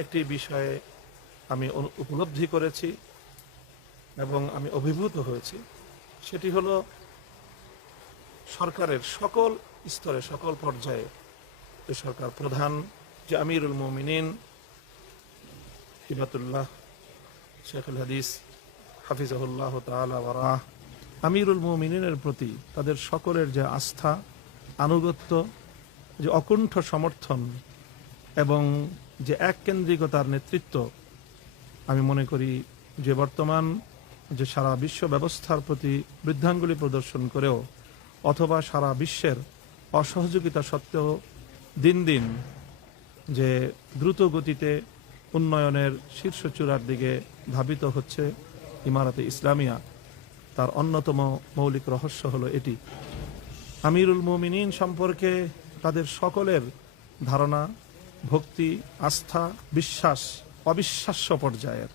একটি বিষয়ে আমি উপলব্ধি করেছি এবং আমি অভিভূত হয়েছি। সেটি হলো সরকারের সকল স্তরে, সকল পর্যায়ে যে সরকার প্রধান, যে আমিরুল মুমিনিন হিবাতুল্লাহ শেখুল হাদিস হাফিজাহুল্লাহ তাআলা ওয়ারাহ, আমিরুল মুমিনিনের প্রতি তাদের সকলের যে আস্থা, আনুগত্য, যে অকুণ্ঠ সমর্থন এবং যে এককেন্দ্রিকতার নেতৃত্ব, আমি মনে করি যে বর্তমান যে সারা বিশ্ব ব্যবস্থার প্রতি বৃদ্ধাঙ্গুলি প্রদর্শন করেও অথবা সারা বিশ্বের অসহযোগিতা সত্ত্বেও দিন দিন যে দ্রুত গতিতে উন্নয়নের শীর্ষ চূড়ার দিকে ধাবিত হচ্ছে ইমারাতে ইসলামিয়া, তার অন্যতম মৌলিক রহস্য হলো এটি। আমিরুল মুমিনিন সম্পর্কে তাদের সকলের ধারণা, ভক্তি, আস্থা, বিশ্বাস অবিশ্বাস্য পর্যায়ের।